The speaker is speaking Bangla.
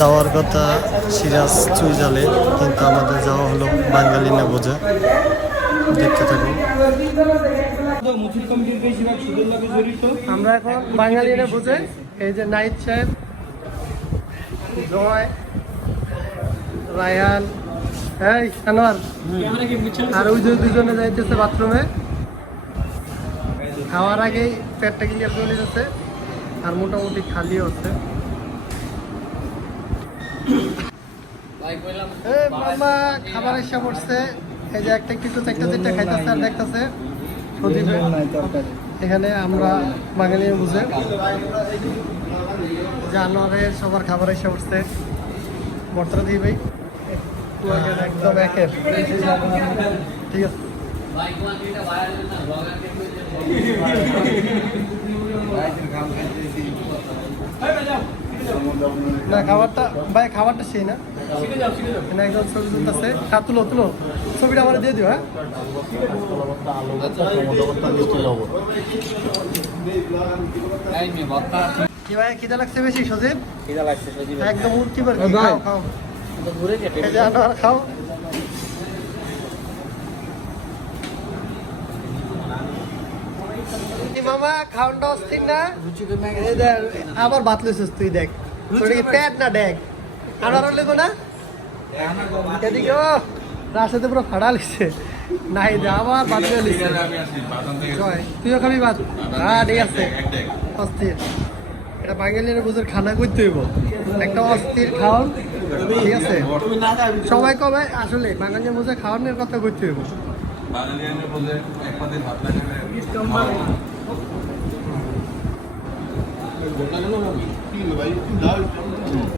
যাওয়ার কথা সিরাজ চুইজালে, কিন্তু আমাদের যাওয়া হলো বাঙালি না বোঝে। দেখতে থাকুন। আমরা এখন বাঙালি না বুঝে এই যে নাইট সাহেব, জয়, রায়ান, এই আনোয়ার আর ওই যে দুজনে যাইতেছে বাথরুমে। খাওয়ার আগেই পেটটা ক্লিয়ার চলে যাচ্ছে আর মোটামুটি খালি হচ্ছে। মামা খাবার এসে পড়ছে, এই যে একটা কিছু একটা যেটা খাইতেছে আর দেখতেছে। এখানে আমরা বাঙালি বুঝে জানোয়ারের সবার খাবার এসে পড়ছে। বর্তরা দিই ভাই একদম একের ঠিক আছে। না খাবারটা ভাই, খাবারটা সেই না একদম ছবি তুলতেছে। তুলো তুলো ছবিটা আমার দিয়ে দিও। হ্যাঁ কি ভাই খিদা লাগছে বেশি সজীব? একদম উঠতে পারছি। খাও খাও খাও। মামা খাওয়ানটা অস্থির না? আবার ভাত লইছিস তুই, দেখ পেট না দেখ আর লেগো না এদিকে। ও রাস্তাতে পুরো ফাড়া লিখছে নাই দে, আবার ভাত লিখছে। তুইও খাবি ভাত? হ্যাঁ ঠিক আছে। অস্থির এটা বাঙালির বুঝে খানা করতে হইব, একটা অস্থির খাওয়ান ঠিক আছে। সবাই কবে আসলে বাঙালির বুঝে খাওয়ানোর কথা করতে হইব।